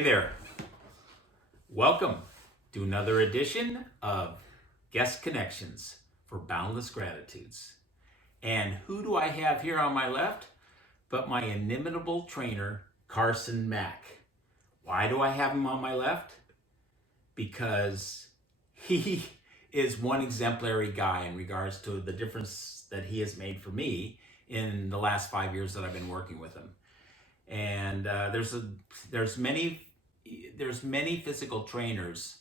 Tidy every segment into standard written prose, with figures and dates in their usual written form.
Hey there. Welcome to another edition of Guest Connections for Boundless Gratitudes. And who do I have here on my left but my inimitable trainer, Carson Mack. Why do I have him on my left? Because he is one exemplary guy in regards to the difference that he has made for me in the last 5 years that I've been working with him. And there's many physical trainers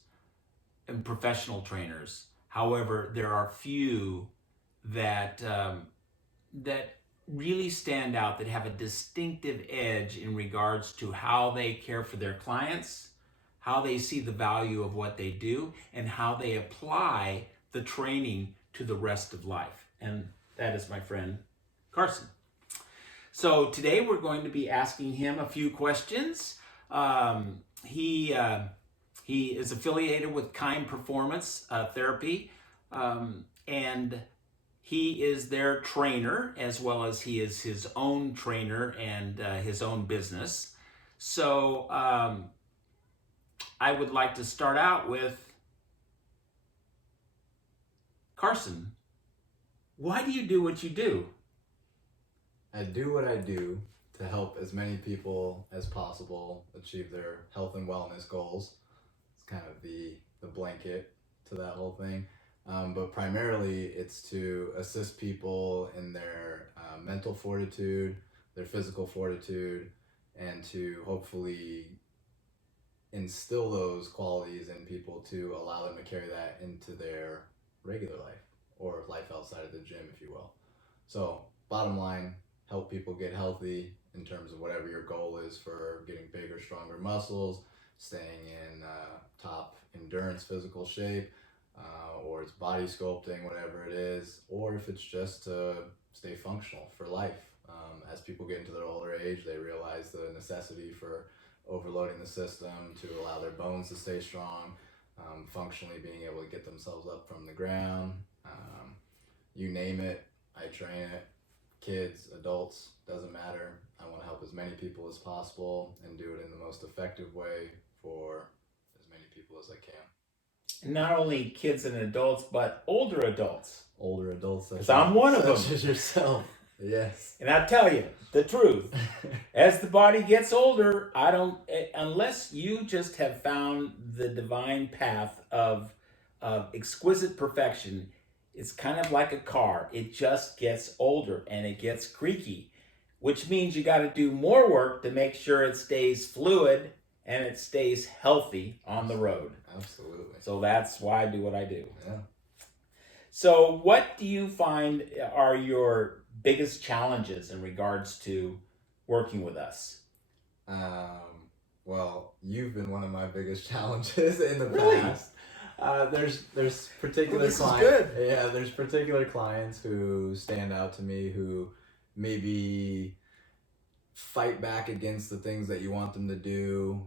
and professional trainers. However, there are few that really stand out, that have a distinctive edge in regards to how they care for their clients, how they see the value of what they do, and how they apply the training to the rest of life. And that is my friend Carson. So today we're going to be asking him a few questions. He is affiliated with Kind Performance Therapy, and he is their trainer, as well as he is his own trainer and his own business. So I would like to start out with Carson. Why do you do what you do? I do what I do to help as many people as possible achieve their health and wellness goals. It's kind of the blanket to that whole thing. But primarily it's to assist people in their mental fortitude, their physical fortitude, and to hopefully instill those qualities in people to allow them to carry that into their regular life or life outside of the gym, if you will. So bottom line, help people get healthy in terms of whatever your goal is for getting bigger, stronger muscles, staying in top endurance physical shape, or it's body sculpting, whatever it is, or if it's just to stay functional for life. As people get into their older age, they realize the necessity for overloading the system to allow their bones to stay strong, functionally being able to get themselves up from the ground. You name it, I train it. Kids, adults, doesn't matter. I want to help as many people as possible and do it in the most effective way for as many people as I can. And not only kids and adults, but older adults. Older adults, because I'm one of them. Such as yourself. Yes. And I tell you the truth, as the body gets older, unless you just have found the divine path of exquisite perfection, it's kind of like a car. It just gets older and it gets creaky, which means you got to do more work to make sure it stays fluid and it stays healthy on the road. Absolutely. So that's why I do what I do. Yeah. So what do you find are your biggest challenges in regards to working with us? Well, you've been one of my biggest challenges in the Really? past. There's particular this clients. is good. Yeah, there's particular clients who stand out to me who maybe fight back against the things that you want them to do.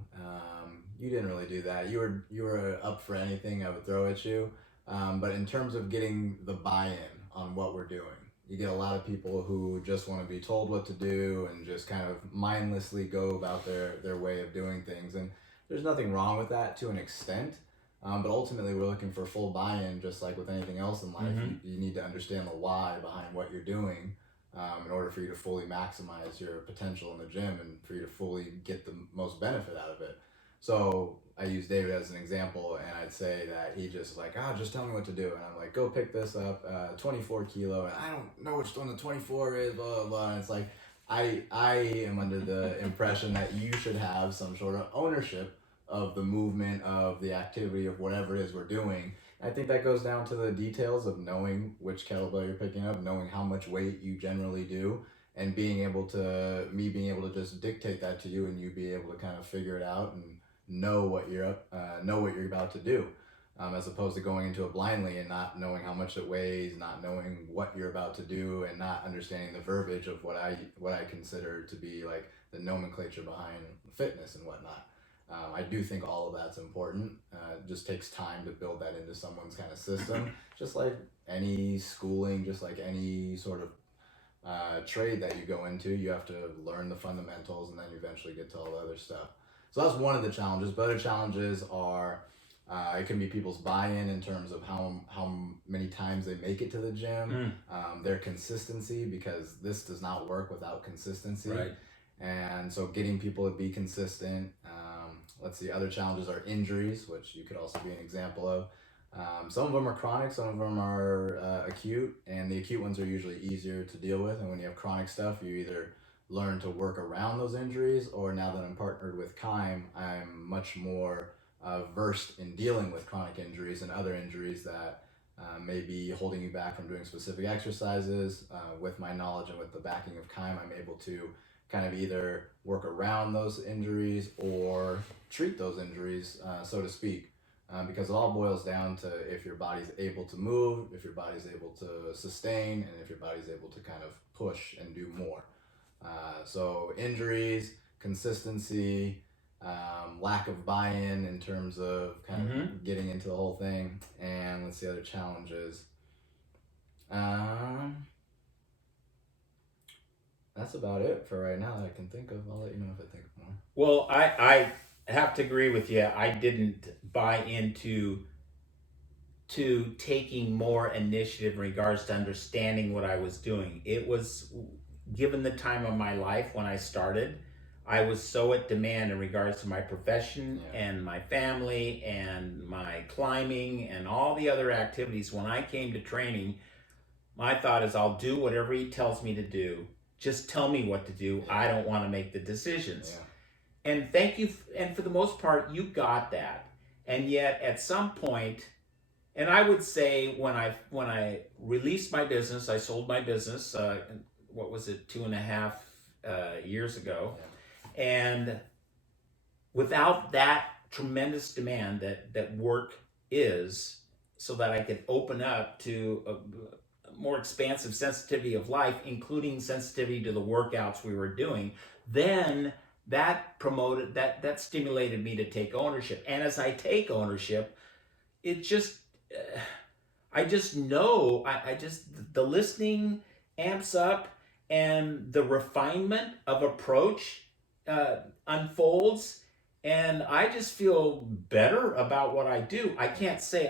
You didn't really do that. You were up for anything I would throw at you. But in terms of getting the buy-in on what we're doing, you get a lot of people who just want to be told what to do and just kind of mindlessly go about their way of doing things. And there's nothing wrong with that to an extent. But ultimately, we're looking for full buy-in, just like with anything else in life. Mm-hmm. You need to understand the why behind what you're doing in order for you to fully maximize your potential in the gym and for you to fully get the most benefit out of it. So I use David as an example, and I'd say that he just like, just tell me what to do. And I'm like, go pick this up, 24 kilo. And I don't know which one the 24 is, blah, blah, blah. And it's like, I am under the impression that you should have some sort of ownership of the movement, of the activity, of whatever it is we're doing. I think that goes down to the details of knowing which kettlebell you're picking up, knowing how much weight you generally do, and being able to just dictate that to you, and you be able to kind of figure it out and know what you're about to do, as opposed to going into it blindly and not knowing how much it weighs, not knowing what you're about to do, and not understanding the verbiage of what I consider to be like the nomenclature behind fitness and whatnot. I do think all of that's important. It just takes time to build that into someone's kind of system, just like any schooling, just like any sort of trade that you go into. You have to learn the fundamentals and then you eventually get to all the other stuff. So that's one of the challenges. But other challenges are it can be people's buy-in in terms of how many times they make it to the gym, their consistency, because this does not work without consistency. Right. And so getting people to be consistent. Let's see, other challenges are injuries, which you could also be an example of. Some of them are chronic, some of them are acute, and the acute ones are usually easier to deal with. And when you have chronic stuff, you either learn to work around those injuries, or now that I'm partnered with Kime, I'm much more versed in dealing with chronic injuries and other injuries that may be holding you back from doing specific exercises. With my knowledge and with the backing of Kime, I'm able to kind of either work around those injuries or treat those injuries, so to speak. Because it all boils down to if your body's able to move, if your body's able to sustain, and if your body's able to kind of push and do more. So injuries, consistency, lack of buy-in in terms of kind of getting into the whole thing, and let's see other challenges. That's about it for right now that I can think of. I'll let you know if I think of more. Well, I have to agree with you. I didn't buy into taking more initiative in regards to understanding what I was doing. It was, given the time of my life when I started, I was so at demand in regards to my profession and my family and my climbing and all the other activities. When I came to training, my thought is I'll do whatever he tells me to do. Just tell me what to do. I don't want to make the decisions. And thank you. And for the most part, you got that. And yet at some point, and I would say when I released my business, I sold my business, what was it, 2.5 years ago. And without that tremendous demand that work is, so that I could open up to a more expansive sensitivity of life, including sensitivity to the workouts we were doing, then that promoted, that stimulated me to take ownership. And as I take ownership, it just, I just know, the listening amps up and the refinement of approach unfolds, and I just feel better about what I do. I can't say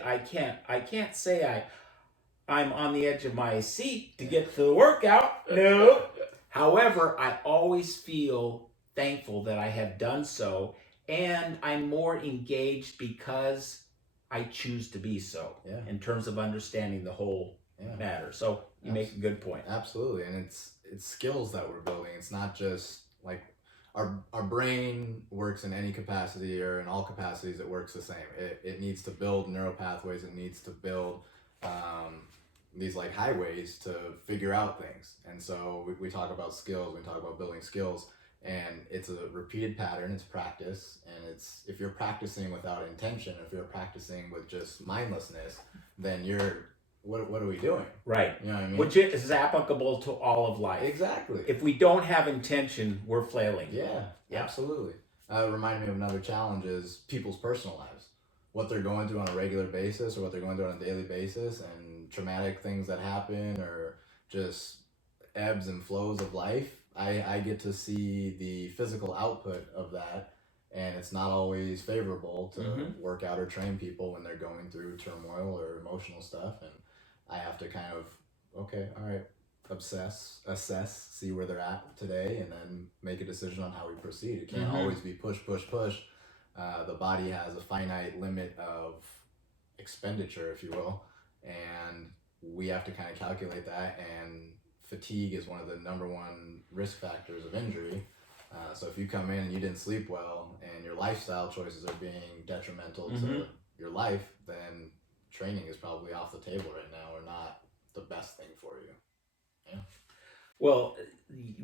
I'm on the edge of my seat to get to the workout. No. However, I always feel thankful that I have done so, and I'm more engaged because I choose to be so, in terms of understanding the whole matter. So you make a good point. Absolutely, and it's skills that we're building. It's not just like our brain works in any capacity, or in all capacities it works the same. It needs to build neural pathways. It needs to build these like highways to figure out things. And so we talk about skills, we talk about building skills, and it's a repeated pattern, it's practice, and it's, if you're practicing without intention, if you're practicing with just mindlessness, then what are we doing? Right. You know what I mean? Which is applicable to all of life. Exactly. If we don't have intention, we're flailing. Yeah. Absolutely. Reminded me of another challenge is people's personal lives. What they're going through on a regular basis, or what they're going through on a daily basis, and traumatic things that happen, or just ebbs and flows of life. I get to see the physical output of that, and it's not always favorable to work out or train people when they're going through turmoil or emotional stuff, and I have to kind of, okay, all right, assess, see where they're at today, and then make a decision on how we proceed. It can't always be push. The body has a finite limit of expenditure, if you will, and we have to kind of calculate that, and fatigue is one of the number one risk factors of injury. So if you come in and you didn't sleep well, and your lifestyle choices are being detrimental to your life, then training is probably off the table right now, or not the best thing for you. Yeah. Well,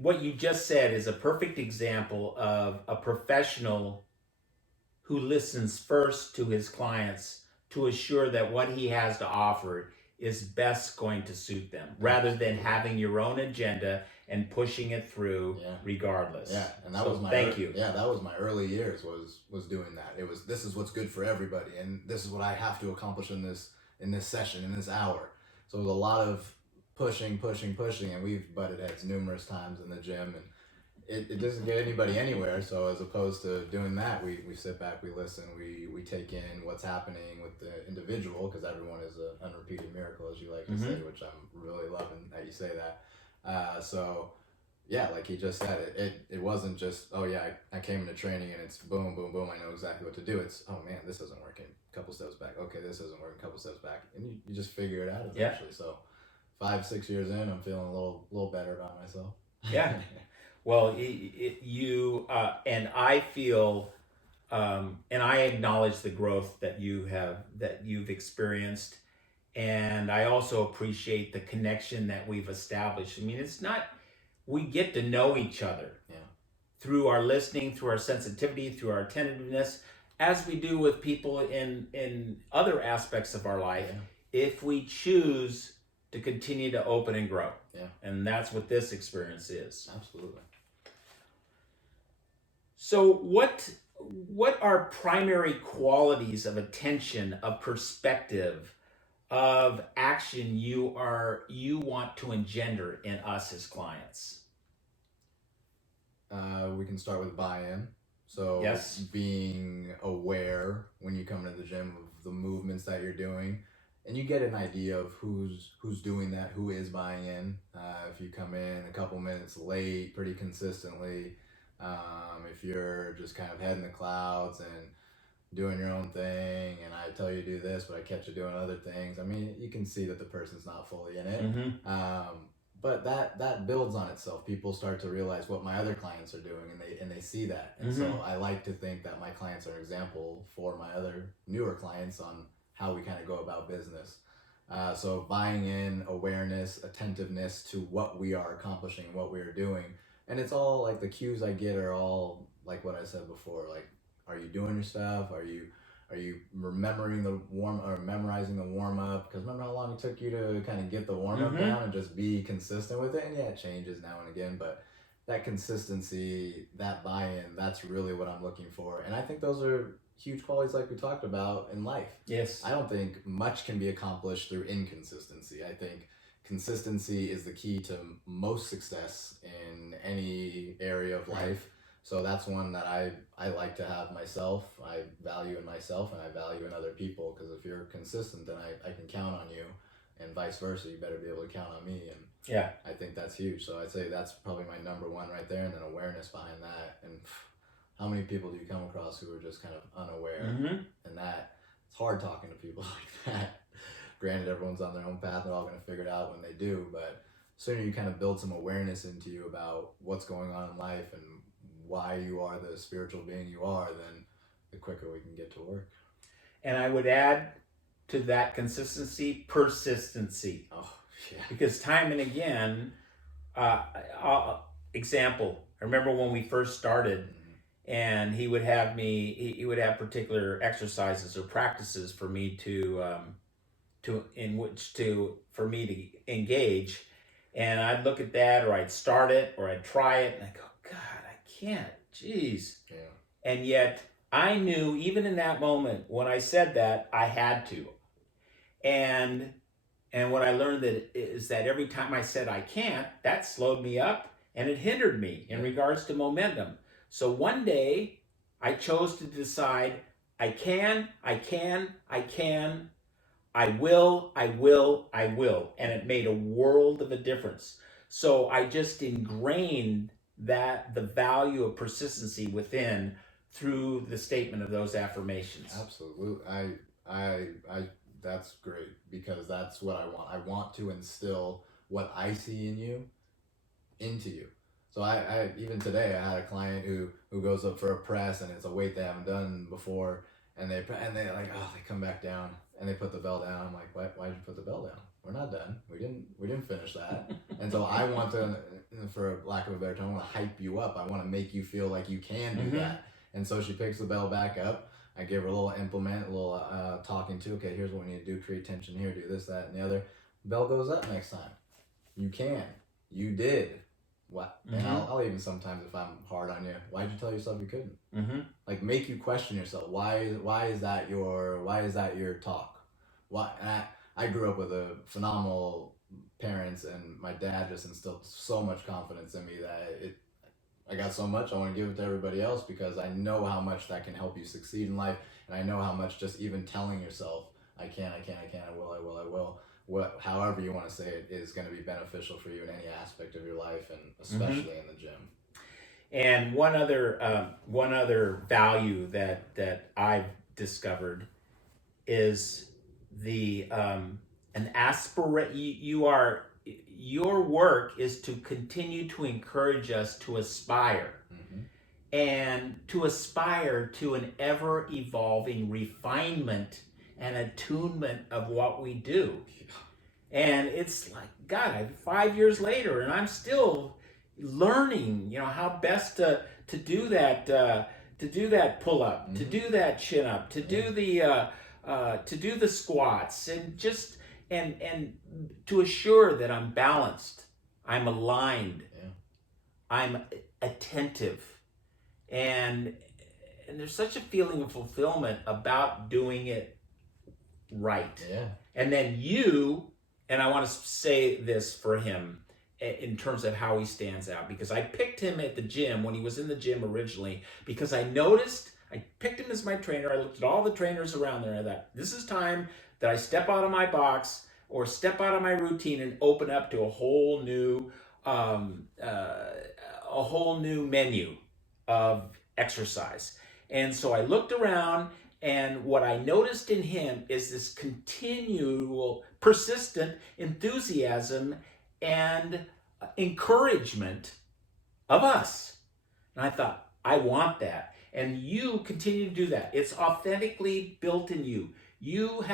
what you just said is a perfect example of a professional who listens first to his clients to assure that what he has to offer is best going to suit them, rather than having your own agenda and pushing it through regardless. Yeah, and that was my that was my early years, was doing that. It was, this is what's good for everybody, and this is what I have to accomplish in this session, in this hour. So it was a lot of pushing, and we've butted heads numerous times in the gym, and it doesn't get anybody anywhere. So as opposed to doing that, we sit back, we listen, we take in what's happening with the individual, because everyone is an unrepeated miracle, as you like to say, which I'm really loving that you say that. So yeah, like he just said, it wasn't just, oh yeah, I came into training and it's boom, boom, boom, I know exactly what to do. It's, oh man, this isn't working. Couple steps back. Okay, this isn't working. Couple steps back. And you just figure it out eventually. So 5-6 years in, I'm feeling a little better about myself. Yeah. Well, you and I feel, and I acknowledge the growth that you've experienced, and I also appreciate the connection that we've established. I mean, it's not, we get to know each other through our listening, through our sensitivity, through our attentiveness, as we do with people in other aspects of our life, if we choose to continue to open and grow. Yeah. And that's what this experience is. Absolutely. So what are primary qualities of attention, of perspective, of action you want to engender in us as clients? We can start with buy-in. So yes, being aware when you come into the gym of the movements that you're doing, and you get an idea of who's doing that, who is buying in. If you come in a couple minutes late pretty consistently, if you're just kind of head in the clouds and doing your own thing, and I tell you to do this, but I catch you doing other things, I mean, you can see that the person's not fully in it. But that builds on itself. People start to realize what my other clients are doing, and they see that. And so I like to think that my clients are an example for my other newer clients on how we kind of go about business. So buying in, awareness, attentiveness to what we are accomplishing, what we are doing. And it's all like the cues I get are all like what I said before. Like, are you doing your stuff? Are you remembering the memorizing the warm up? Because remember how long it took you to kind of get the warm up down and just be consistent with it? And yeah, it changes now and again, but that consistency, that buy-in, that's really what I'm looking for. And I think those are huge qualities like we talked about in life. Yes. I don't think much can be accomplished through inconsistency. I think consistency is the key to most success in any area of life. So that's one that I like to have myself. I value in myself, and I value in other people, because if you're consistent, then I can count on you, and vice versa. You better be able to count on me. And yeah, I think that's huge. So I'd say that's probably my number one right there, and then awareness behind that. And how many people do you come across who are just kind of unaware? And that, it's hard talking to people like that. Granted, everyone's on their own path. They're all going to figure it out when they do, but sooner you kind of build some awareness into you about what's going on in life and why you are the spiritual being you are, then the quicker we can get to work. And I would add to that consistency, persistency. Oh, yeah. Because time and again, example, I remember when we first started, and he would have particular exercises or practices for me for me to engage. And I'd look at that, or I'd start it, or I'd try it, and I'd go, God, I can't, jeez. Yeah. And yet I knew, even in that moment when I said that, I had to. And what I learned is that every time I said I can't, that slowed me up, and it hindered me in regards to momentum. So one day I chose to decide, I can, I will, and it made a world of a difference. So I just ingrained that the value of persistency within through the statement of those affirmations. Absolutely. I that's great, because that's what I want. I want to instill what I see in you into you. So I even today I had a client who goes up for a press, and it's a weight they haven't done before, and they like, oh, they come back down and they put the bell down. I'm like, why did you put the bell down? We're not done. We didn't finish that. And so I want to, for lack of a better term, I want to hype you up. I want to make you feel like you can do that. And so she picks the bell back up. I give her a little implement, a little talking to. Okay, here's what we need to do. Create tension here. Do this, that, and the other. Bell goes up next time. You can. You did. What? And I'll even sometimes, if I'm hard on you, why'd you tell yourself you couldn't? Like, make you question yourself. Why is that your talk? Why? And I grew up with a phenomenal parents, and my dad just instilled so much confidence in me that I got so much, I want to give it to everybody else because I know how much that can help you succeed in life. And I know how much just even telling yourself, I can, I will, however you want to say it, is going to be beneficial for you in any aspect of your life, and especially in the gym. And one other value that I've discovered is the an aspirate. Your work is to continue to encourage us to aspire, and to aspire to an ever evolving refinement and attunement of what we do. And it's like, God, 5 years later, and I'm still learning, how best to do that, pull up, to do that chin up, to do the squats, and just and to assure that I'm balanced, I'm aligned, I'm attentive, and there's such a feeling of fulfillment about doing it right. And then and I want to say this for him in terms of how he stands out, because I picked him at the gym when he was in the gym originally, because I picked him as my trainer. I looked at all the trainers around there, and I thought, this is time that I step out of my box or step out of my routine and open up to a whole new menu of exercise. And so I looked around, and what I noticed in him is this continual, persistent enthusiasm and encouragement of us. And I thought, I want that. And you continue to do that. It's authentically built in you. You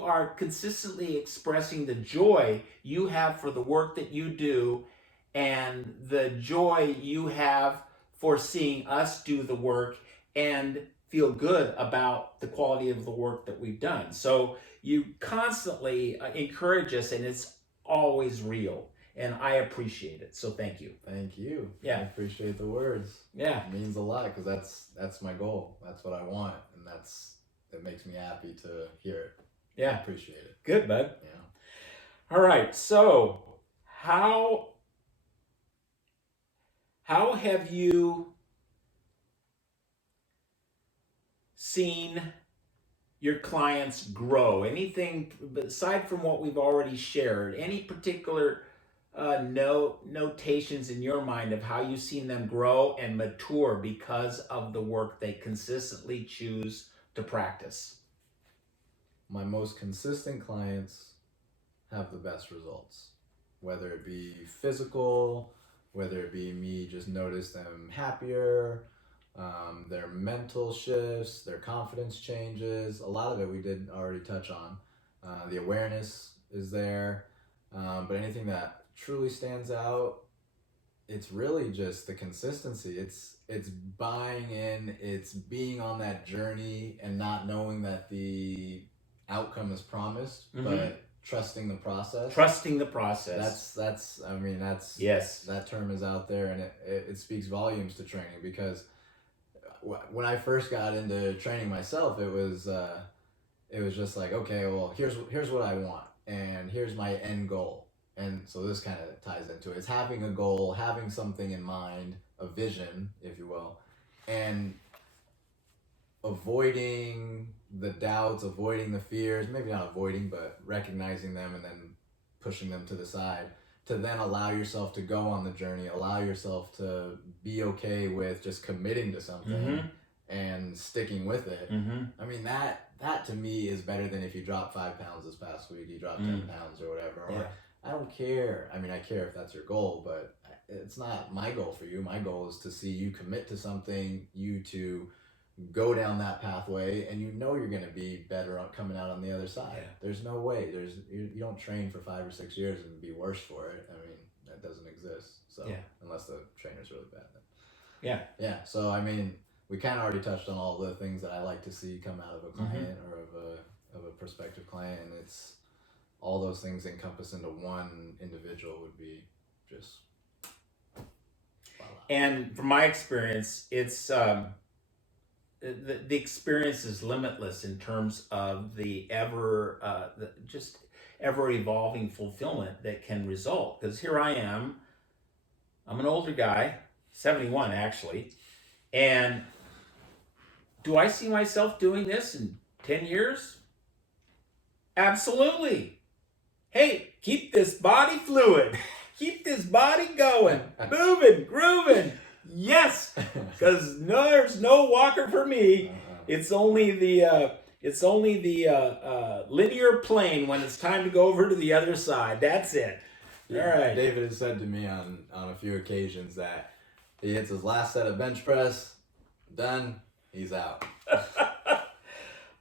are consistently expressing the joy you have for the work that you do, and the joy you have for seeing us do the work and feel good about the quality of the work that we've done. So you constantly encourage us, and it's always real, and I appreciate it. So thank you. Thank you. Yeah, I appreciate the words. Yeah, it means a lot, because that's my goal. That's what I want, and it makes me happy to hear it. Yeah, I appreciate it. Good, bud. Yeah. All right. So how have you seen your clients grow? Anything aside from what we've already shared? Any particular notations in your mind of how you've seen them grow and mature because of the work they consistently choose to practice? My most consistent clients have the best results, whether it be physical, whether it be me just notice them happier, their mental shifts, their confidence changes. A lot of it we did already touch on. The awareness is there, but anything that truly stands out, it's really just the consistency. It's buying in, it's being on that journey and not knowing that the outcome is promised, but trusting the process. Trusting the process. That's yes. That term is out there, and it speaks volumes to training, because when I first got into training myself, it was just like, okay, well, here's what I want, and here's my end goal. And so this kind of ties into it. It's having a goal, having something in mind, a vision, if you will, and avoiding the doubts, avoiding the fears, maybe not avoiding, but recognizing them and then pushing them to the side, to then allow yourself to go on the journey, allow yourself to be okay with just committing to something and sticking with it. I mean, that to me is better than if you drop 5 pounds this past week, you drop 10 pounds or whatever. Or I don't care. I mean, I care if that's your goal, but it's not my goal for you. My goal is to see you commit to something, you to go down that pathway, and you're going to be better on coming out on the other side. There's no way. You don't train for 5 or 6 years and be worse for it. I mean, that doesn't exist. So unless the trainer's really bad. Then. Yeah. So I mean, we kind of already touched on all the things that I like to see come out of a client or of a prospective client, and it's all those things encompassed into one individual would be just. And from my experience, it's the experience is limitless in terms of the ever evolving fulfillment that can result. Because here I am, I'm an older guy, 71 actually. And do I see myself doing this in 10 years? Absolutely. Hey, keep this body fluid. Keep this body going, moving, grooving. Yes, because there's no walker for me. It's only the linear plane when it's time to go over to the other side. That's it. All right. David has said to me on a few occasions that he hits his last set of bench press, done, he's out.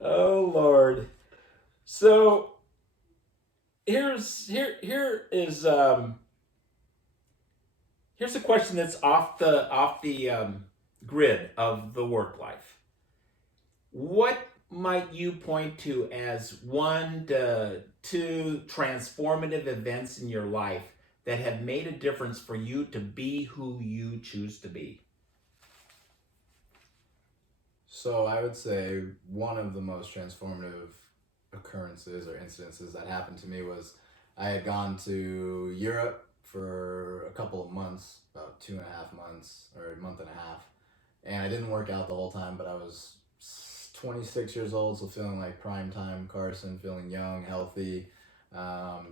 Oh Lord. So here's a question that's off the grid of the work life. What might you point to as 1 to 2 transformative events in your life that have made a difference for you to be who you choose to be? So I would say one of the most transformative occurrences or incidences that happened to me was I had gone to Europe for a couple of months, about 2.5 months or a month and a half, and I didn't work out the whole time, but I was 26 years old, so feeling like prime time Carson, feeling young, healthy.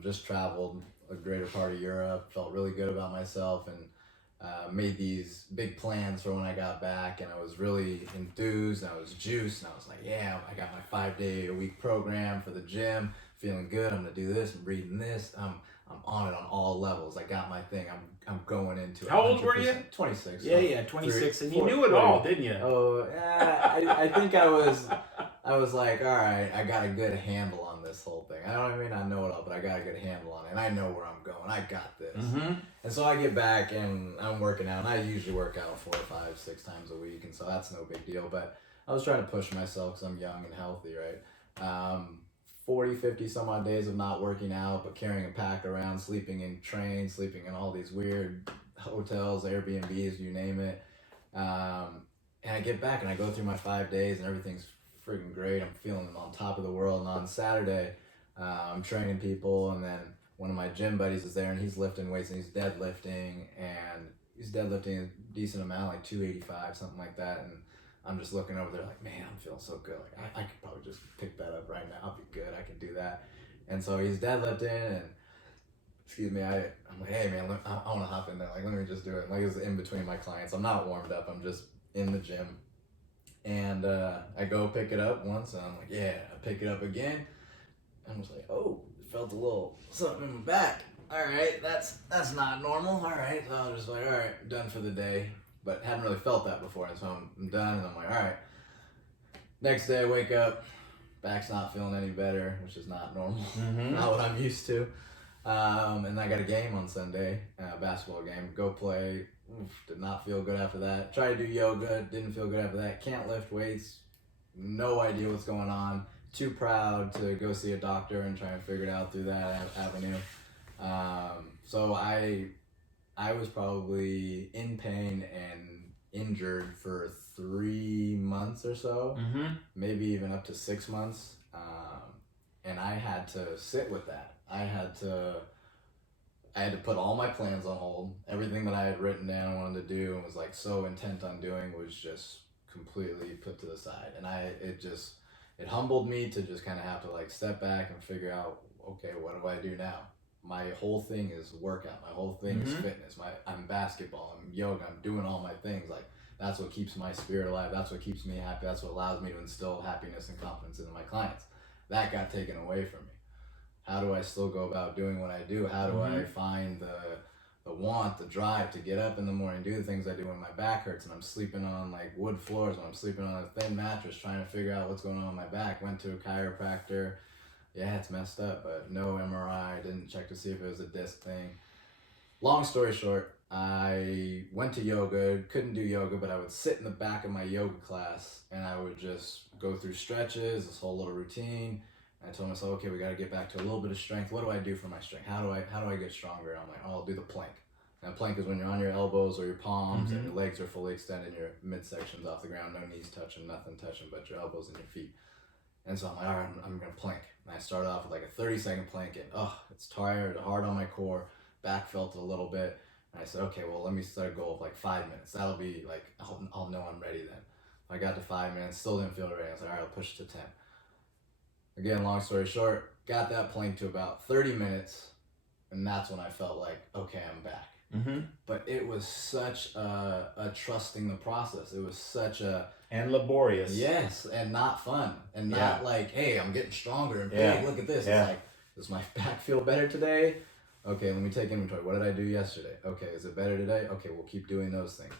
Just traveled a greater part of Europe, felt really good about myself, and made these big plans for when I got back, and I was really enthused, and I was juiced, and I was like, yeah, I got my 5-day-a-week program for the gym, feeling good, I'm gonna do this, I'm reading this, I'm on it on all levels, I got my thing, I'm going into it. How old were you? 26. Yeah, 26, and you knew it all, didn't you? Oh, yeah, I think I was like, all right, I got a good handle on this whole thing. I don't mean I know it all, but I got a good handle on it, and I know where I'm going. I got this. Mm-hmm. And so I get back, and I'm working out, and I usually work out 4 or 5, 6 times a week, and so that's no big deal. But I was trying to push myself because I'm young and healthy, right? 40, 50 some odd days of not working out, but carrying a pack around, sleeping in trains, sleeping in all these weird hotels, Airbnbs, you name it. And I get back and I go through my 5 days and everything's freaking great. I'm feeling on top of the world. And on Saturday, I'm training people, and then one of my gym buddies is there, and he's lifting weights, and he's deadlifting a decent amount, like 285, something like that. And I'm just looking over there like, man, I'm feeling so good. Like I could probably just pick that up right now. I'll be good. I can do that. And so he's deadlifting, and excuse me, I'm like, hey man, I want to hop in there. Like, let me just do it. Like, it was in between my clients. I'm not warmed up. I'm just in the gym. And I go pick it up once, and I'm like, yeah. I pick it up again. I was like, oh, felt a little something in my back. All right, that's not normal. All right, so I was just like, all right, done for the day. But hadn't really felt that before, and so I'm done, and I'm like, all right. Next day I wake up, back's not feeling any better, which is not normal, not what I'm used to. And I got a game on Sunday, basketball game. Go play. Did not feel good after that. Tried to do yoga, didn't feel good after that. Can't lift weights, no idea what's going on. Too proud to go see a doctor and try and figure it out through that avenue. So I was probably in pain and injured for 3 months or so, maybe even up to 6 months. And I had to sit with that. I had to put all my plans on hold. Everything that I had written down and wanted to do and was like so intent on doing was just completely put to the side. And it humbled me to just kind of have to like step back and figure out, okay, what do I do now? My whole thing is workout. My whole thing is fitness. I'm basketball. I'm yoga. I'm doing all my things. Like, that's what keeps my spirit alive. That's what keeps me happy. That's what allows me to instill happiness and confidence into my clients. That got taken away from me. How do I still go about doing what I do? How do I find the want, the drive to get up in the morning, do the things I do when my back hurts and I'm sleeping on like wood floors, when I'm sleeping on a thin mattress, trying to figure out what's going on with my back. Went to a chiropractor. Yeah, it's messed up, but no MRI. Didn't check to see if it was a disc thing. Long story short, I went to yoga, couldn't do yoga, but I would sit in the back of my yoga class and I would just go through stretches, this whole little routine. And I told myself, okay, we got to get back to a little bit of strength. What do I do for my strength? How do I get stronger? And I'm like, oh, I'll do the plank. And plank is when you're on your elbows or your palms and your legs are fully extended, your midsection's off the ground, no knees touching, nothing touching but your elbows and your feet. And so I'm like, all right, I'm going to plank. And I started off with like a 30-second plank, and it's tired, hard on my core, back felt it a little bit. And I said, okay, well, let me set a goal of like 5 minutes. That'll be like, I'll know I'm ready then. I got to 5 minutes, still didn't feel ready. I was like, all right, I'll push it to 10. Again, long story short, got that plank to about 30 minutes, and that's when I felt like, okay, I'm back. Mm-hmm. But it was such a trusting the process. It was such a... And laborious. Yes, and not fun. And not like, hey, I'm getting stronger and big, Yeah. look at this. Yeah. It's like, does my back feel better today? Okay, let me take inventory. What did I do yesterday? Okay, is it better today? Okay, we'll keep doing those things.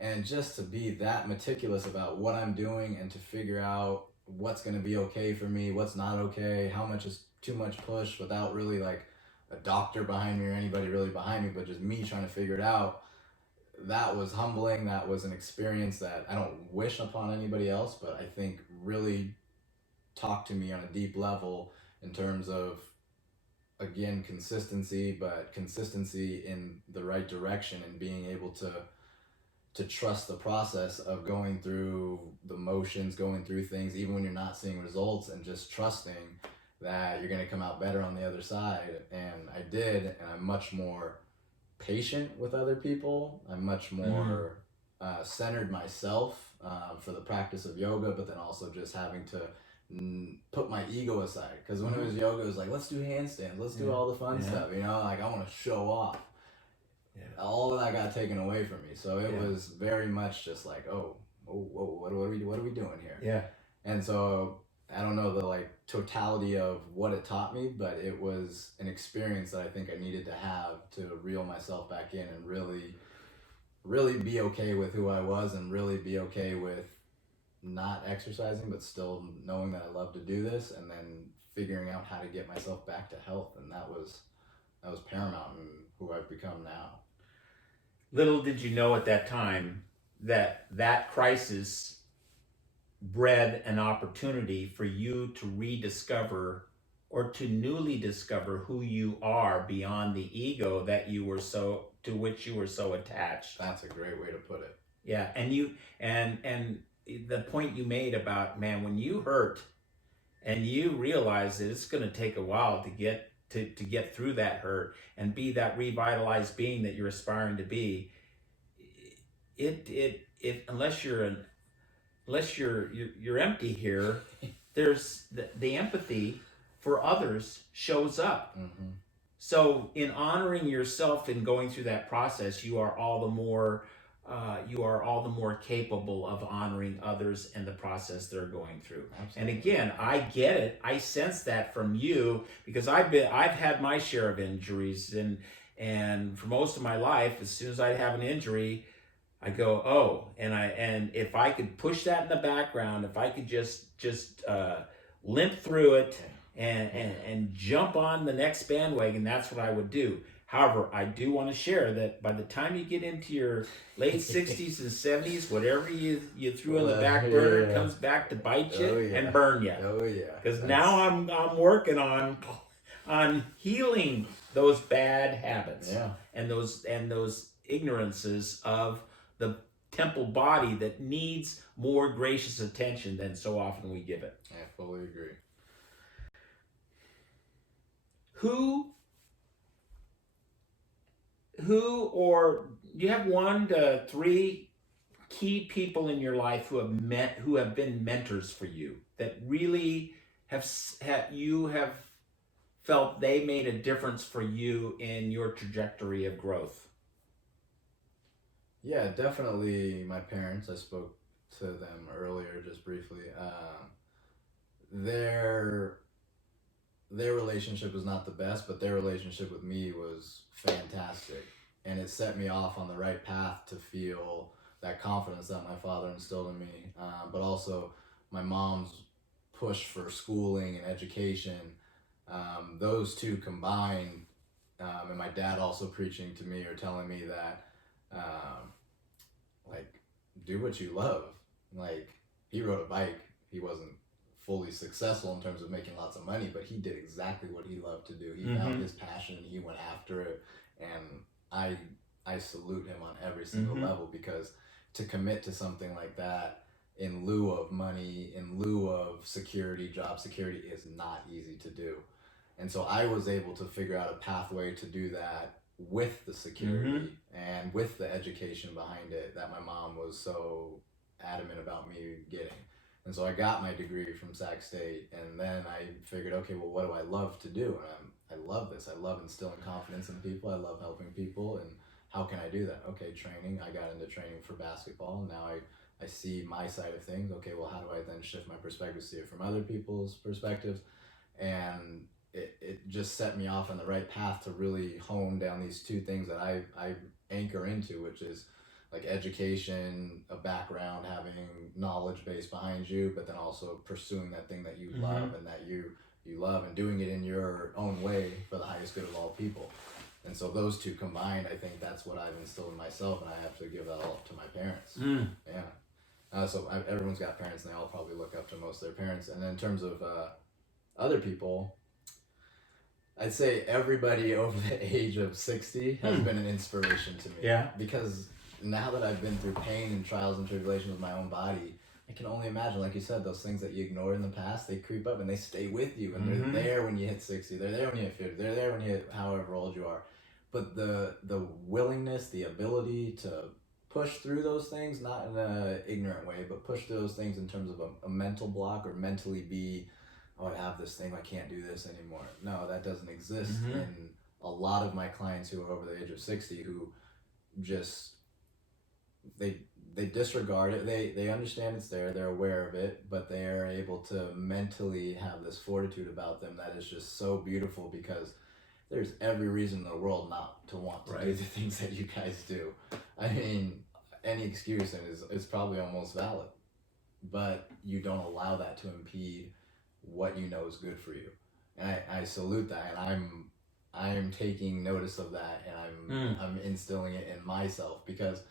And just to be that meticulous about what I'm doing and to figure out what's going to be okay for me, what's not okay, how much is too much push without really like a doctor behind me or anybody really behind me, but just me trying to figure it out. That was humbling. That was an experience that I don't wish upon anybody else, but I think really talked to me on a deep level in terms of, again, consistency, but consistency in the right direction and being able to trust the process of going through the motions, going through things, even when you're not seeing results, and just trusting that you're going to come out better on the other side. And I did, and I'm much more patient with other people. I'm much more centered myself for the practice of yoga, but then also just having to put my ego aside. Because when it was yoga, it was like, let's do handstands, let's do all the fun stuff, you know, like I want to show off. Yeah. All of that got taken away from me. So it was very much just like, what are we doing here? Yeah. And so I don't know the like totality of what it taught me, but it was an experience that I think I needed to have to reel myself back in and really be okay with who I was, and really be okay with not exercising, but still knowing that I love to do this, and then figuring out how to get myself back to health. And that was paramount in who I've become now. Little did you know at that time that crisis bred an opportunity for you to rediscover or to newly discover who you are beyond the ego to which you were so attached. That's a great way to put it. Yeah, and the point you made about, man, when you hurt and you realize that it's going to take a while to get through that hurt and be that revitalized being that you're aspiring to be, unless you're empty here, there's the empathy for others shows up. Mm-hmm. So in honoring yourself and going through that process, you are all the more capable of honoring others and the process they're going through. Absolutely. And again, I get it. I sense that from you, because I've had my share of injuries, and for most of my life, as soon as I have an injury, I go, and if I could push that in the background, if I could just limp through it and jump on the next bandwagon, that's what I would do. However, I do want to share that by the time you get into your late 60s and 70s, whatever you threw in the back burner comes back to bite you and burn you. Oh yeah. Because now I'm working on healing those bad habits and those ignorances of the temple body that needs more gracious attention than so often we give it. I fully agree. Who or do you have 1 to 3 key people in your life who have been mentors for you, that really have felt they made a difference for you in your trajectory of growth? Yeah, definitely my parents. I spoke to them earlier just briefly. Their relationship was not the best, but their relationship with me was fantastic. And it set me off on the right path to feel that confidence that my father instilled in me. But also my mom's push for schooling and education. Those two combined, and my dad also preaching to me or telling me that, like, do what you love. Like, he rode a bike. He wasn't fully successful in terms of making lots of money, but he did exactly what he loved to do. He found his passion, he went after it, and I salute him on every single level, because to commit to something like that in lieu of money, in lieu of security, job security, is not easy to do. And so I was able to figure out a pathway to do that with the security and with the education behind it that my mom was so adamant about me getting. And so I got my degree from Sac State, and then I figured, okay, well, what do I love to do? And I love this. I love instilling confidence in people. I love helping people, and how can I do that? Okay, training. I got into training for basketball. Now I see my side of things. Okay, well, how do I then shift my perspective, see it from other people's perspectives? And it just set me off on the right path to really hone down these two things that I anchor into, which is like education, a background, having knowledge base behind you, but then also pursuing that thing that you love and that you love, and doing it in your own way for the highest good of all people. And so those two combined, I think that's what I've instilled in myself, and I have to give that all up to my parents. Yeah. So everyone's got parents, and they all probably look up to most of their parents. And then in terms of other people, I'd say everybody over the age of 60 has been an inspiration to me. Yeah. Because now that I've been through pain and trials and tribulations with my own body, I can only imagine, like you said, those things that you ignored in the past, they creep up and they stay with you. And they're there when you hit 60. They're there when you hit 50. They're there when you hit however old you are. But the willingness, the ability to push through those things, not in an ignorant way, but push through those things in terms of a mental block, or mentally be, oh, I have this thing, I can't do this anymore. No, that doesn't exist in a lot of my clients who are over the age of 60, who just, they disregard it. They understand it's there, they're aware of it, but they are able to mentally have this fortitude about them that is just so beautiful, because there's every reason in the world not to want to do the things that you guys do. I mean, any excuse is probably almost valid, but you don't allow that to impede what you know is good for you. And I salute that, and I am taking notice of that, and I'm instilling it in myself, because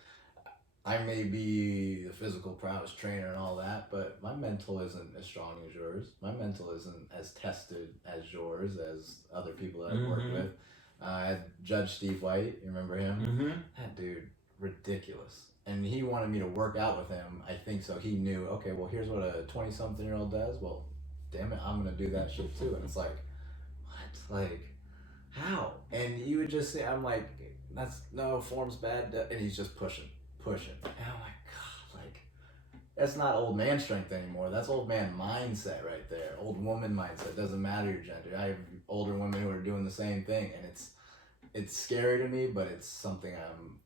I may be the physical prowess trainer and all that, but my mental isn't as strong as yours. My mental isn't as tested as yours, as other people that I've worked with. I had Judge Steve White, you remember him? That dude, ridiculous. And he wanted me to work out with him. I think so. He knew, okay, well, here's what a 20-something-year-old does. Well, damn it, I'm going to do that shit too. And it's like, what? Like, how? And you would just say, I'm like, that's, no, form's bad. And he's just pushing. And I'm like, God, like, that's not old man strength anymore. That's old man mindset right there. Old woman mindset. Doesn't matter your gender. I have older women who are doing the same thing, and it's scary to me, but it's something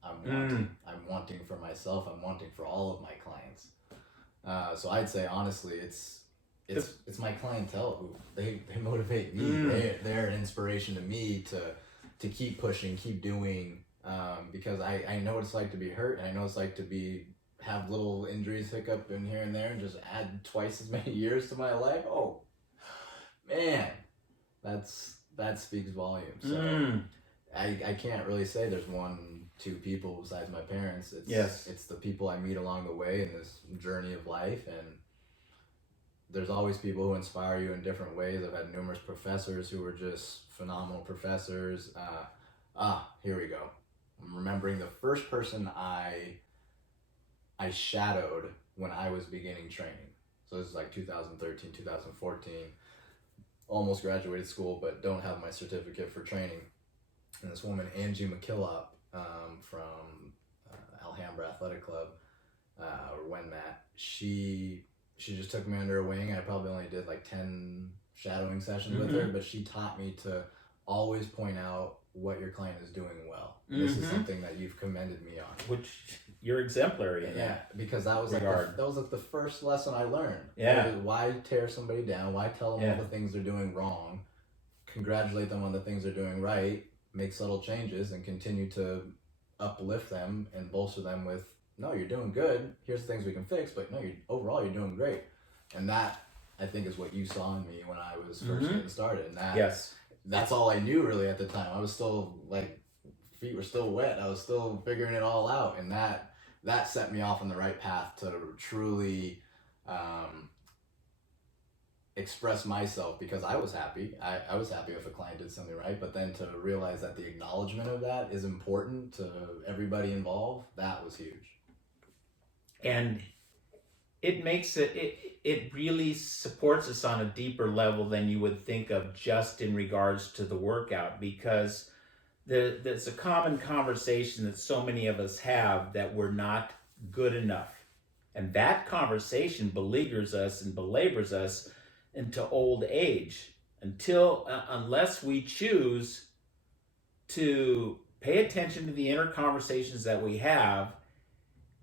I'm wanting. I'm wanting for myself. I'm wanting for all of my clients. So I'd say honestly, it's my clientele who they motivate me. They're an inspiration to me to keep pushing, keep doing. Because I know what it's like to be hurt, and I know what it's like to have little injuries, hiccup in here and there, and just add twice as many years to my life. Oh man, that speaks volumes. So I can't really say there's 1-2 people besides my parents. It's the people I meet along the way in this journey of life, and there's always people who inspire you in different ways. I've had numerous professors who were just phenomenal professors. Here we go. I'm remembering the first person I shadowed when I was beginning training. So this is like 2013, 2014. Almost graduated school, but don't have my certificate for training. And this woman, Angie McKillop, from Alhambra Athletic Club, or WenMat, she just took me under her wing. I probably only did like 10 shadowing sessions with her, but she taught me to always point out what your client is doing well. This is something that you've commended me on. Which you're exemplary in. Yeah, because that was regard. like the first lesson I learned. Yeah. Why tear somebody down? Why tell them all the things they're doing wrong? Congratulate them on the things they're doing right. Make subtle changes and continue to uplift them and bolster them with, no, you're doing good. Here's the things we can fix, but no, overall you're doing great. And that, I think, is what you saw in me when I was first getting started. And that's all I knew really at the time. I was still like, feet were still wet. I was still figuring it all out, and that set me off on the right path to truly express myself, because I was happy. I was happy if a client did something right, but then to realize that the acknowledgement of that is important to everybody involved, that was huge. And it makes it really supports us on a deeper level than you would think of just in regards to the workout, because there's a common conversation that so many of us have, that we're not good enough. And that conversation beleaguers us and belabors us into old age, unless we choose to pay attention to the inner conversations that we have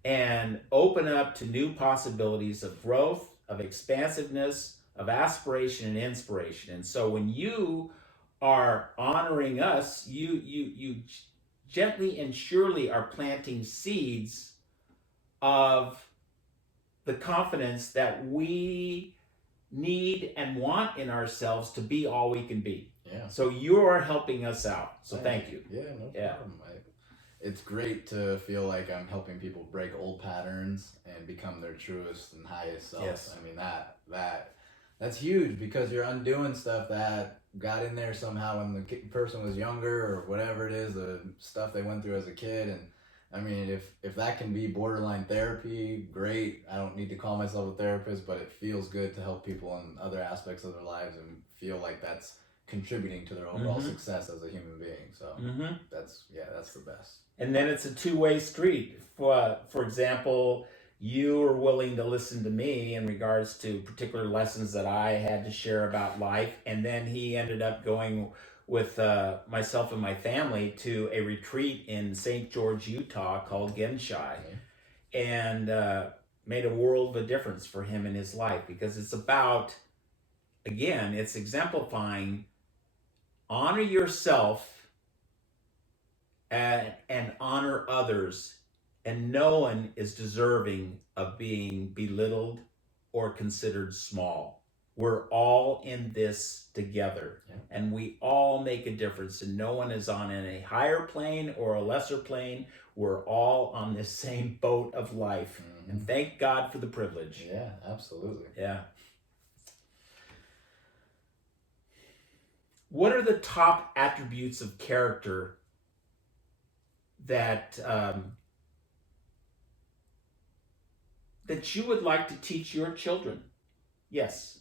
and open up to new possibilities of growth, of expansiveness, of aspiration and inspiration. And so when you are honoring us, you gently and surely are planting seeds of the confidence that we need and want in ourselves to be all we can be. Yeah. So you're helping us out. So thank you. Yeah, no problem. It's great to feel like I'm helping people break old patterns and become their truest and highest self. Yes. I mean, that's huge, because you're undoing stuff that got in there somehow when the person was younger, or whatever it is, the stuff they went through as a kid. And I mean, if that can be borderline therapy, great. I don't need to call myself a therapist, but it feels good to help people in other aspects of their lives and feel like that's contributing to their overall success as a human being. So that's the best. And then it's a two-way street. For example, you were willing to listen to me in regards to particular lessons that I had to share about life, and then he ended up going with myself and my family to a retreat in St. George, Utah called Genshai, and made a world of a difference for him in his life, because it's about, again, it's exemplifying honor yourself and honor others, and no one is deserving of being belittled or considered small. We're all in this together, and we all make a difference, and no one is on a higher plane or a lesser plane. We're all on this same boat of life, and thank God for the privilege. Yeah, absolutely. Yeah. What are the top attributes of character that that you would like to teach your children? Yes.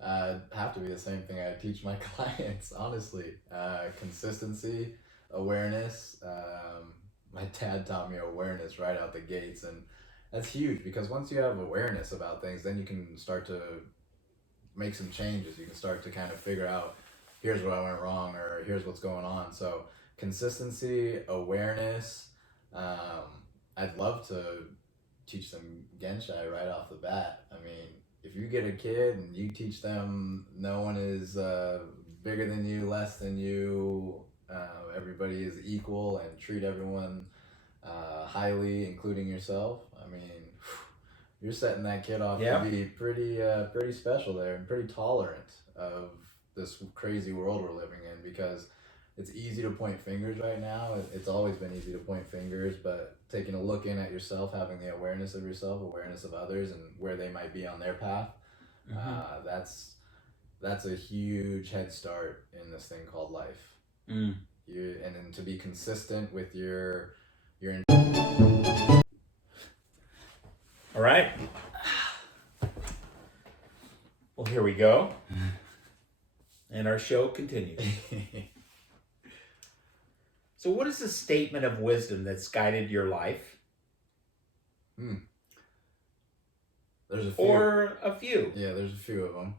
Have to be the same thing I teach my clients, honestly. Consistency, awareness. My dad taught me awareness right out the gates, and that's huge, because once you have awareness about things, then you can start to make some changes. You can start to kind of figure out, here's what I went wrong, or here's what's going on. So consistency, awareness. I'd love to teach them Genshai right off the bat. I mean, if you get a kid and you teach them no one is bigger than you, less than you, everybody is equal, and treat everyone highly, including yourself, I mean, you're setting that kid off to be pretty special there, and pretty tolerant of this crazy world we're living in, because it's easy to point fingers right now. It's always been easy to point fingers, but taking a look in at yourself, having the awareness of yourself, awareness of others, and where they might be on their path, that's a huge head start in this thing called life. And then to be consistent with your. All right. Well, here we go. And our show continues. So what is the statement of wisdom that's guided your life? There's a few. Or a few. Yeah, there's a few of them.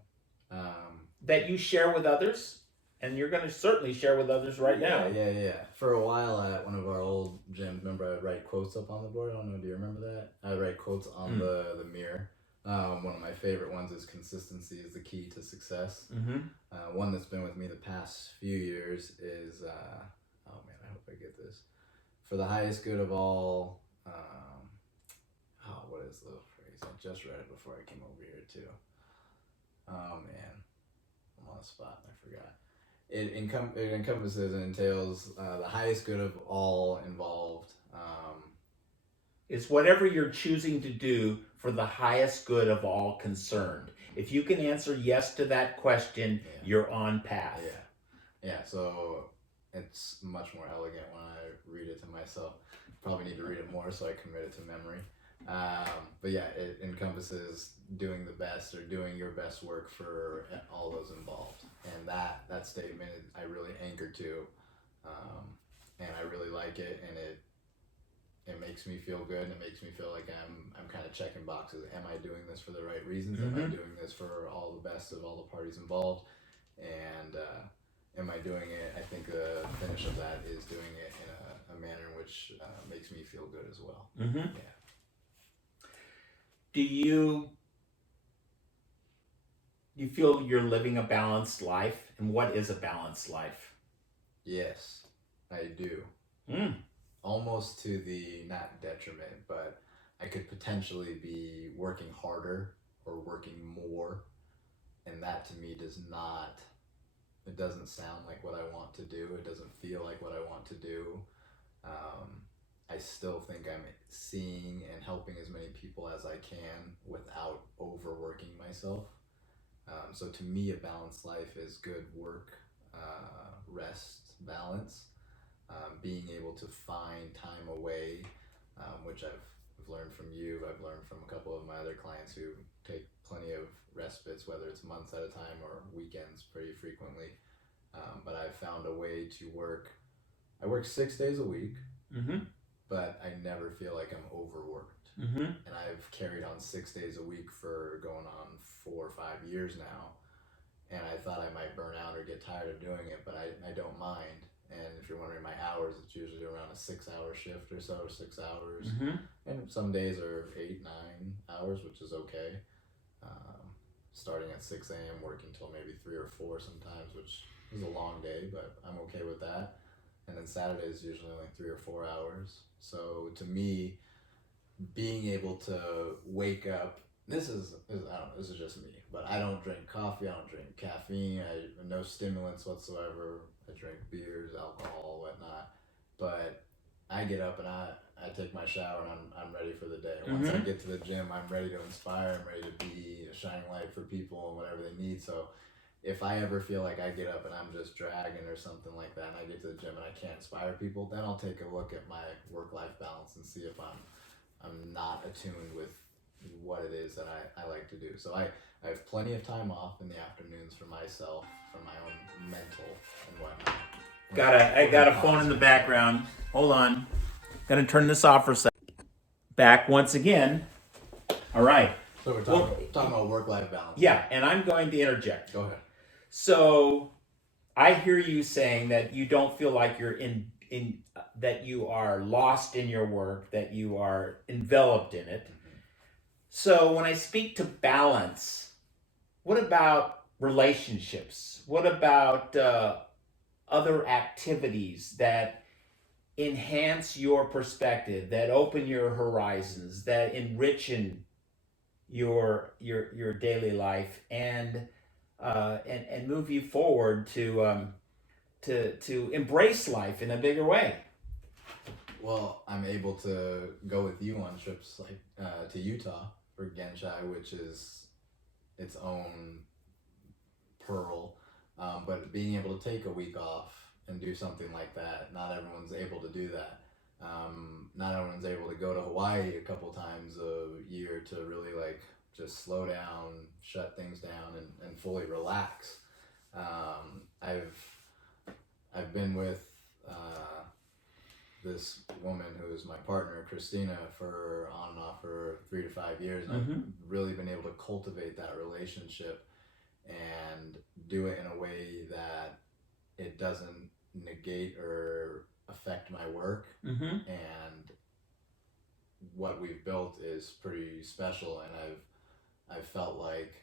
That you share with others, and you're going to certainly share with others right now. Yeah. For a while at one of our old gyms, remember I'd write quotes up on the board? I don't know, do you remember that? I'd write quotes on the mirror. One of my favorite ones is consistency is the key to success. One that's been with me the past few years is, oh man, I hope I get this. For the highest good of all, what is the phrase? I just read it before I came over here too. Oh man, I'm on the spot and I forgot. It encompasses and entails the highest good of all involved. It's whatever you're choosing to do for the highest good of all concerned. If you can answer yes to that question, you're on path. Yeah, so it's much more elegant when I read it to myself. Probably need to read it more so I commit it to memory. But yeah, it encompasses doing the best, or doing your best work for all those involved. And that statement I really anchored to and I really like it, and it makes me feel good, and it makes me feel like I'm kind of checking boxes. Am I doing this for the right reasons? Am I doing this for all the best of all the parties involved? And am I doing it? I think the finish of that is doing it in a manner in which makes me feel good as well. Yeah. Do you feel you're living a balanced life? And what is a balanced life? Yes, I do. Almost to the, not detriment, but I could potentially be working harder or working more, and that to me it doesn't sound like what I want to do. It doesn't feel like what I want to do. I still think I'm seeing and helping as many people as I can without overworking myself. So to me, a balanced life is good work, rest, balance, being able to find time away, which I've learned from you. I've learned from a couple of my other clients who take plenty of respites, whether it's months at a time or weekends pretty frequently. But I've found a way to work. I work 6 days a week, but I never feel like I'm overworked. And I've carried on 6 days a week for going on 4 or 5 years now. And I thought I might burn out or get tired of doing it, but I don't mind. And if you're wondering my hours, it's usually around a 6-hour shift or so, 6 hours. And some days are 8, 9 hours, which is okay. Starting at 6 a.m., working till maybe 3 or 4 sometimes, which is a long day, but I'm okay with that. And then Saturday is usually only 3 or 4 hours. So to me, being able to wake up, this is I don't know, this is just me, but I don't drink coffee, I don't drink caffeine, no stimulants whatsoever. I drink beers, alcohol, whatnot. But I get up and I take my shower and I'm ready for the day. Once I get to the gym, I'm ready to inspire, I'm ready to be a shining light for people and whatever they need. So if I ever feel like I get up and I'm just dragging or something like that, and I get to the gym and I can't inspire people, then I'll take a look at my work-life balance and see if I'm not attuned with what it is that I like to do. So I have plenty of time off in the afternoons for myself, for my own mental and whatnot. I got a phone in the background. Hold on. Gonna turn this off for a second. Back once again. All right. So we're talking about work-life balance. Yeah, and I'm going to interject. Go ahead. So I hear you saying that you don't feel like you're in that you are lost in your work, that you are enveloped in it. So when I speak to balance, what about relationships? What about other activities that enhance your perspective, that open your horizons, that enrich your daily life and move you forward to embrace life in a bigger way? Well, I'm able to go with you on trips like to Utah for Genshai, which is its own pearl. But being able to take a week off and do something like that, not everyone's able to do that. Not everyone's able to go to Hawaii a couple times a year to really like just slow down, shut things down, and fully relax. I've been with this woman who is my partner, Christina, for on and off for 3 to 5 years. And I've really been able to cultivate that relationship and do it in a way that it doesn't negate or affect my work. And what we've built is pretty special, and I've felt like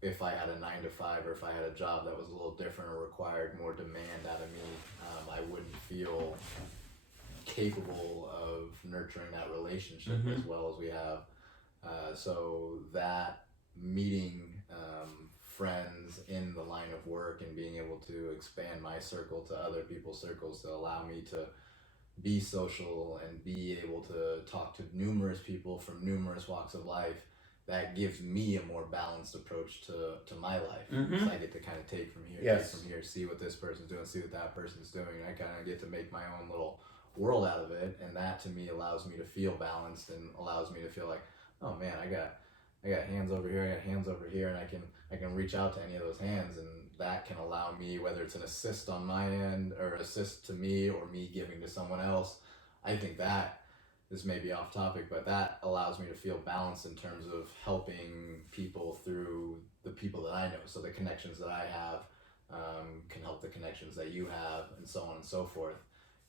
if I had a 9 to 5 or if I had a job that was a little different or required more demand out of me, I wouldn't feel capable of nurturing that relationship as well as we have. So that meeting friends in the line of work and being able to expand my circle to other people's circles to allow me to be social and be able to talk to numerous people from numerous walks of life, that gives me a more balanced approach to my life. So I get to kind of take from here, take from here, see what this person's doing, see what that person's doing, and I kind of get to make my own little world out of it. And that to me allows me to feel balanced and allows me to feel like, oh man, I got I got hands over here, I got hands over here, and I can reach out to any of those hands, and that can allow me, whether it's an assist on my end or assist to me or me giving to someone else. I think that this may be off topic, but that allows me to feel balanced in terms of helping people through the people that I know. So the connections that I have can help the connections that you have, and so on and so forth.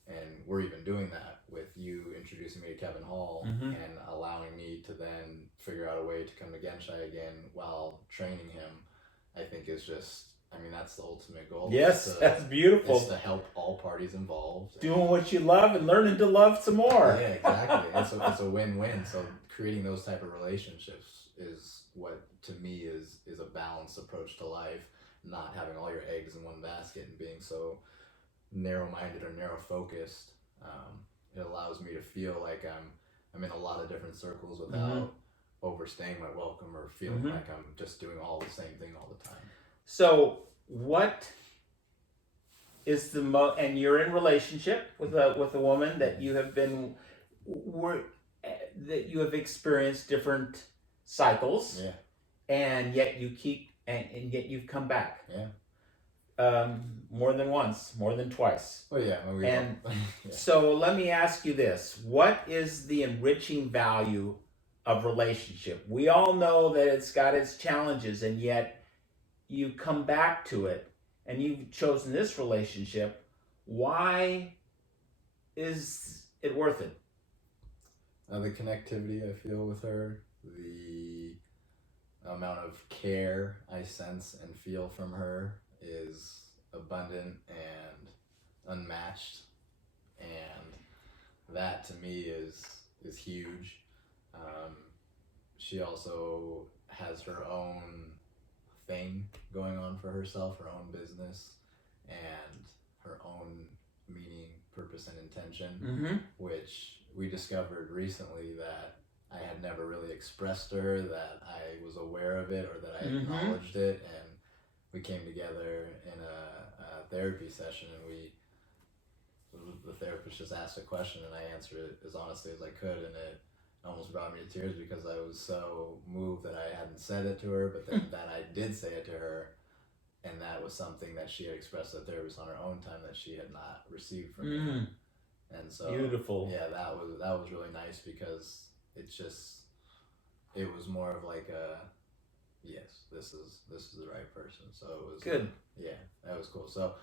And we're even doing that with you introducing me to Kevin Hall and allowing me to then figure out a way to come to Genshai again while training him. I think is just, I mean, that's the ultimate goal. Yes, that's beautiful. It's to help all parties involved. Doing what you love and learning to love some more. Yeah, exactly. It's a win-win. So creating those type of relationships is what, to me, is a balanced approach to life. Not having all your eggs in one basket and being so narrow-minded or narrow-focused. It allows me to feel like I'm in a lot of different circles without overstaying my welcome or feeling like I'm just doing all the same thing all the time. So what is the and you're in relationship with a woman that you have been that you have experienced different cycles, and yet you keep and yet you've come back. More than once, more than twice. Oh yeah. So let me ask you this: what is the enriching value of relationship? We all know that it's got its challenges, and yet you come back to it, and you've chosen this relationship. Why is it worth it? The connectivity I feel with her, the amount of care I sense and feel from her is abundant and unmatched, and that to me is huge. She also has her own thing going on for herself, her own business, and her own meaning, purpose, and intention, which we discovered recently that I had never really expressed her, that I was aware of it, or that I acknowledged it. And we came together in a therapy session, and the therapist just asked a question, and I answered it as honestly as I could, and it almost brought me to tears because I was so moved that I hadn't said it to her, but then that I did say it to her, and that was something that she had expressed to the therapist on her own time that she had not received from me. And so beautiful. Yeah, that was really nice because it was more of like a, yes, this is the right person. So it was good. Yeah, that was cool. So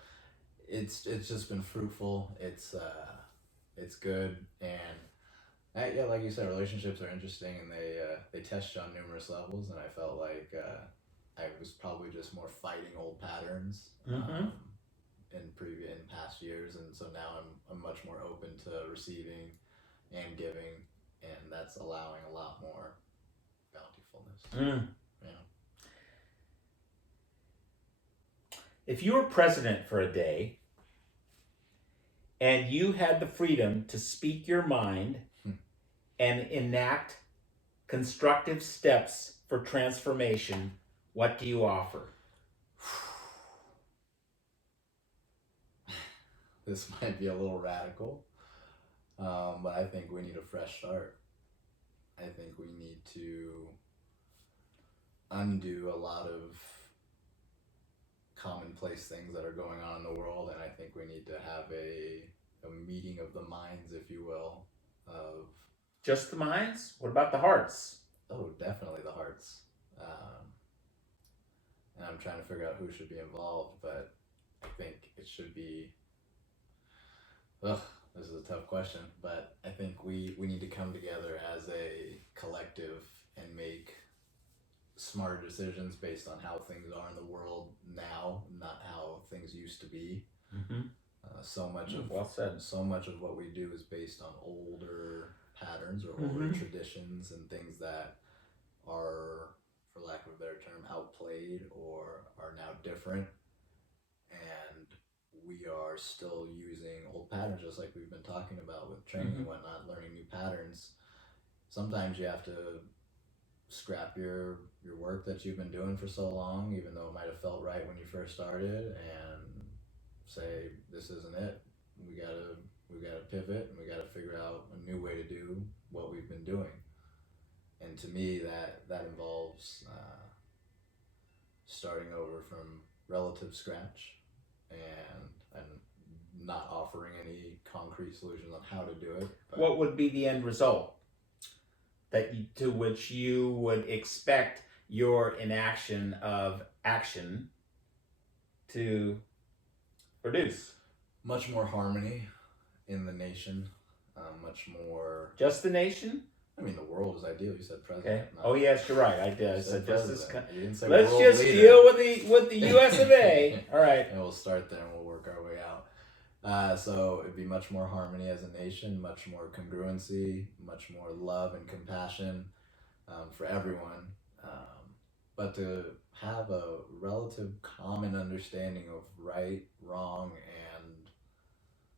it's just been fruitful. It's good, and yeah, like you said, relationships are interesting, and they test you on numerous levels. And I felt like I was probably just more fighting old patterns in past years, and so now I'm much more open to receiving and giving, and that's allowing a lot more bountifulness. If you were president for a day and you had the freedom to speak your mind and enact constructive steps for transformation, what do you offer? This might be a little radical, but I think we need a fresh start. I think we need to undo a lot of commonplace things that are going on in the world, and I think we need to have a meeting of the minds, if you will, of just the minds? What about the hearts? Oh, definitely the hearts. And I'm trying to figure out who should be involved, but I think it should be, this is a tough question, but I think we need to come together as a collective and make smarter decisions based on how things are in the world now, not how things used to be. So much of what we do is based on older patterns or older traditions and things that are, for lack of a better term, outplayed or are now different. And we are still using old patterns, just like we've been talking about with training and whatnot, learning new patterns. Sometimes you have to scrap your work that you've been doing for so long, even though it might have felt right when you first started, and say, this isn't it. We gotta pivot, and we gotta figure out a new way to do what we've been doing. And And to me, that involves starting over from relative scratch and not offering any concrete solutions on how to do it. But What would be the end result to which you would expect your inaction of action to produce? much more harmony in the nation, much more. Just the nation? I mean, the world is ideal. You said president. Okay. Oh yes, you're right. I did. I You said said just this. president. You didn't say Let's world just leader. deal with the U.S. of A. All right. And we'll start there and we'll work our way out. So it'd be much more harmony as a nation, much more congruency, much more love and compassion for everyone. But to have a relative common understanding of right, wrong, and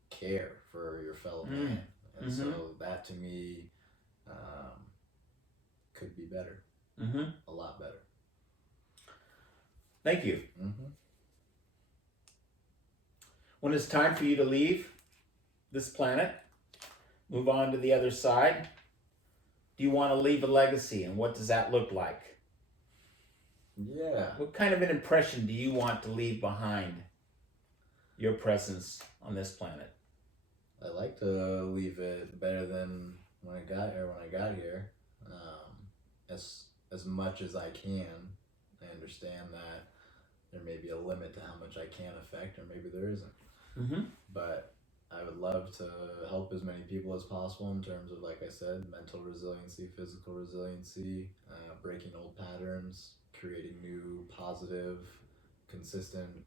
care for your fellow man. And so that to me could be better. A lot better. Thank you. Mm-hmm. When it's time for you to leave this planet, move on to the other side, do you want to leave a legacy, and what does that look like? Yeah. What kind of an impression do you want to leave behind your presence on this planet? I like to leave it better than when I got here. As much as I can. I understand that there may be a limit to how much I can affect, or maybe there isn't. But I would love to help as many people as possible in terms of, like I said, mental resiliency, physical resiliency, breaking old patterns, creating new, positive, consistent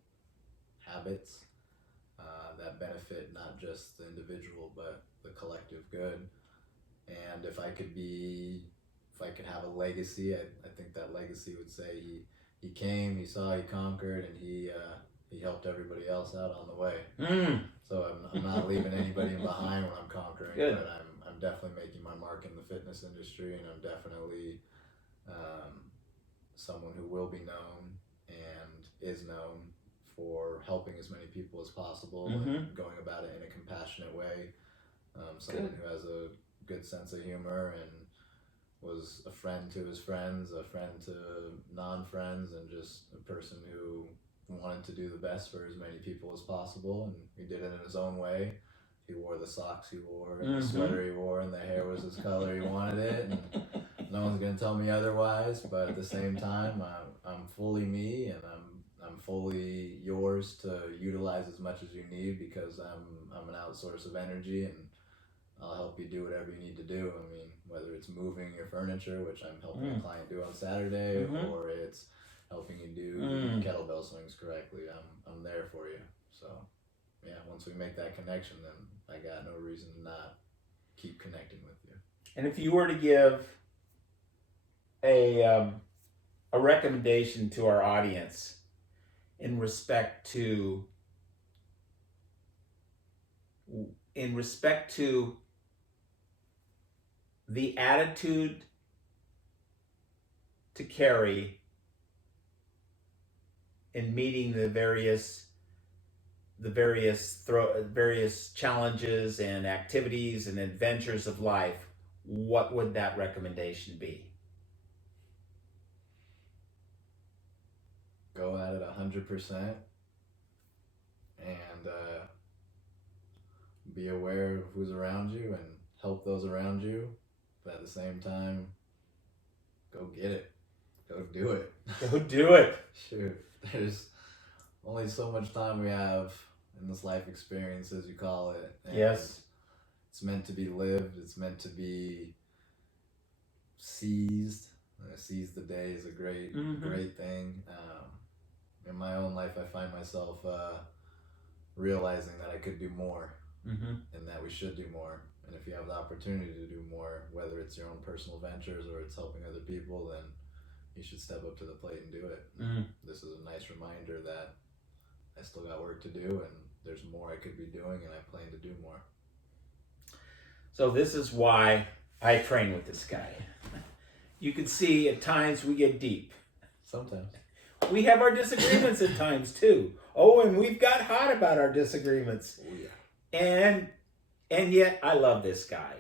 habits that benefit not just the individual but the collective good. And if I could have a legacy, I think that legacy would say he came, he saw, he conquered, and he helped everybody else out on the way. So I'm not leaving anybody behind when I'm conquering. Good. But I'm definitely making my mark in the fitness industry, and I'm definitely someone who will be known and is known for helping as many people as possible and going about it in a compassionate way. Someone who has a good sense of humor and was a friend to his friends, a friend to non-friends, and just a person who wanted to do the best for as many people as possible, and he did it in his own way. He wore the socks he wore, and the sweater he wore, and the hair was his color he wanted it, and no one's gonna tell me otherwise. But at the same time, I'm fully me, and I'm fully yours to utilize as much as you need, because I'm an outsource of energy, and I'll help you do whatever you need to do. I mean, whether it's moving your furniture, which I'm helping a client do on Saturday, or it's helping you do kettlebell swings correctly, I'm there for you. So yeah, once we make that connection, then I got no reason to not keep connecting with you. And if you were to give a recommendation to our audience in respect to the attitude to carry in meeting the various challenges and activities and adventures of life, what would that recommendation be? Go at it 100% and be aware of who's around you and help those around you. But at the same time, go get it. Go do it. Go do it. Shoot, there's only so much time we have in this life experience, as you call it. And yes. It's meant to be lived. It's meant to be seized. Seize the day is a great thing. In my own life, I find myself realizing that I could do more and that we should do more. And if you have the opportunity to do more, whether it's your own personal ventures or it's helping other people, then you should step up to the plate and do it. This is a nice reminder that I still got work to do, and there's more I could be doing, and I plan to do more. So this is why I train with this guy. You can see at times we get deep. Sometimes. We have our disagreements at times too. Oh, and we've got hot about our disagreements. Oh, yeah. And yet I love this guy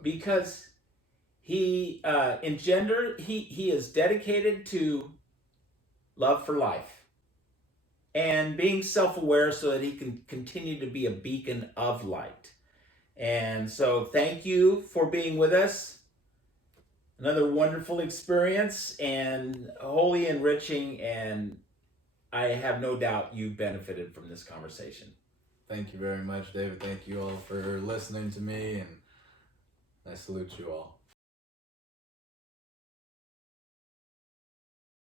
because He he is dedicated to love for life and being self-aware so that he can continue to be a beacon of light. And so thank you for being with us. Another wonderful experience and wholly enriching, and I have no doubt you benefited from this conversation. Thank you very much, David. Thank you all for listening to me, and I salute you all.